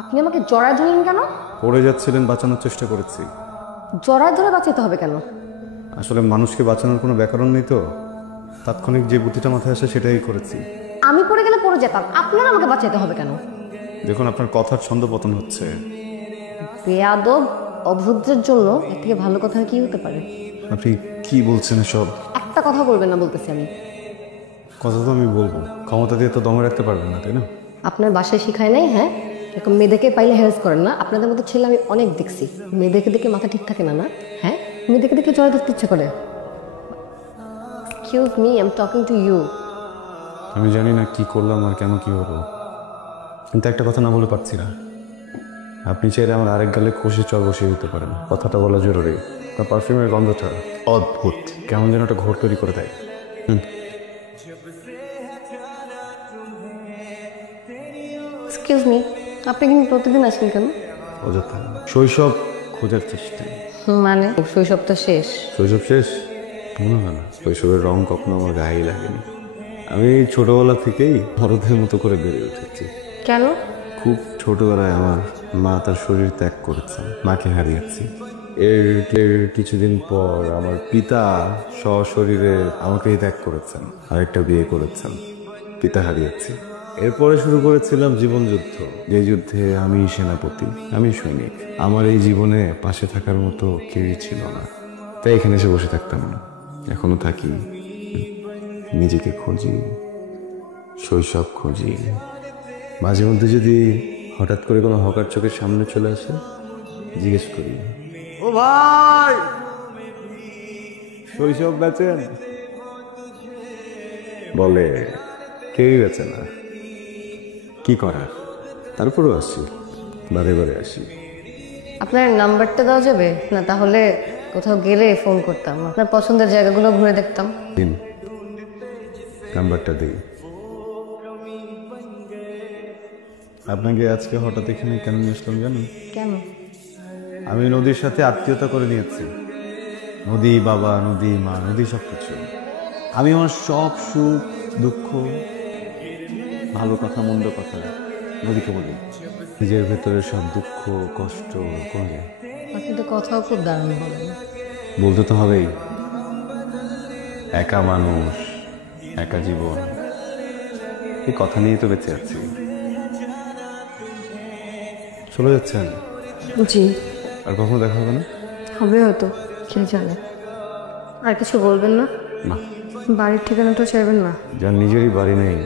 আপনি আমাকে জড়ায় ধরলেন কেন? পড়ে যাচ্ছিলেন, বাঁচানোর চেষ্টা করেছি। জড়ায় ধরে বাঁচাতে হবে কেন? আসলে মানুষকে বাঁচানোর কোনো ব্যাকরণ নেই তো, তাৎক্ষণিক যে বুদ্ধিটা মাথায় আসে সেটাই করেছি। আমি পড়ে গেলে পড়ে যেতাম, আপনার আমাকে বাঁচাতে হবে কেন? দেখুন, আপনার কথার ছন্দপতন হচ্ছে। বেয়াদব অভদ্রের জন্য এর থেকে ভালো কথা কি হতে পারে? আপনি কি বলছেন এসব? একটা কথা বলবেন না বলতেছি আমি। কথা তো আমি বলবো, ক্ষমতা দিয়ে তো দমে রাখতে পারবেন না, তাই না? আপনার বাসায় শিখায় নাই? হ্যাঁ, এরকম মেয়েদেরকে পাইলে হ্যারাস করেন না? আপনাদের মতো ছেলে আমি অনেক দেখছি, মেয়েদেরকে দেখে মাথা ঠিক থাকে না। না হ্যাঁ, মেয়েদেরকে দেখে জড়ায় ধরতে ইচ্ছে করে। Excuse me, I am talking to you. আমি জানি না কি করলাম আর কেন কি হলো, কিন্তু একটা কথা না বলে পারছি না। আপনি চাইলে আমার আরেক গালে কষে চর বসিয়ে দিতে পারেন, কথাটা বলা জরুরি। আপনার পারফিউমের গন্ধটা অদ্ভুত, কেমন যেন একটা ঘোর তৈরি করে দেয়। এক্সকিউজ মি, আপনি কিন্তু প্রতিদিন আসেন কেন? অযথা শৈশব খোঁজার চেষ্টায়। মানে শৈশব তো শেষ। শৈশব শেষ মনে হয় না, শৈশবের রং কখনো আমার গায়েই লাগেনি। আমি ছোটবেলা থেকেই বড়দের মতো করে বেড়ে উঠেছি। কেন? খুব ছোটবেলায় আমার মা তার শরীর ত্যাগ করেছেন, মাকে হারিয়েছি। এর এর কিছুদিন পর আমার পিতা সশরীরে আমাকেই ত্যাগ করেছেন, আরেকটা বিয়ে করেছেন, পিতা হারিয়েছি। এরপরে শুরু করেছিলাম জীবনযুদ্ধ, যে যুদ্ধে আমি সেনাপতি, আমি সৈনিক। আমার এই জীবনে পাশে থাকার মতো কেউই ছিল না, তাই এখানে এসে বসে থাকতাম না। এখনো থাকি, নিজেকে খুঁজি, শৈশব খুঁজি। মাঝে মধ্যে যদি হঠাৎ করে কোনো হকার চোখের সামনে চলে আসে, জিজ্ঞেস করি, ও ভাই, শৈশব বেচেন? বলে কেউই বেচে না। কি করার, তারপরেও আসি, বারে বারে আসি। আপনার নাম্বারটা দেওয়া যাবে না? তাহলে কোথাও গেলে ফোন করতাম, আপনার পছন্দের জায়গাগুলো ঘুরে দেখতাম। দিন, নাম্বারটা দিই। আপনাকে আজকে হঠাৎ এখানে কেন নিয়ে আসলাম জানেন? কেন? আমি নদীর সাথে আত্মীয়তা করে নিয়েছি। নদী বাবা, নদী মা, নদী সব কিছু। আমি আমার সব সুখ দুঃখ, ভালো কথা মন্দ কথা নদীকে বলি। নিজের ভেতরে সব দুঃখ কষ্ট করে। আপনি তো কথাও খুব দারুণ বলেন। বলতে তো হবেই, একা মানুষ, একা জীবন, এই কথা নিয়ে তো বেঁচে আছি। চলে যাচ্ছেন? জি। আর কখনো দেখা হবে না? হবে হয়তো, কে জানে। আর কিছু বলবেন না? না। বাড়ির ঠিকানাটা চাইবেন না? যার নিজেরই বাড়ি নেই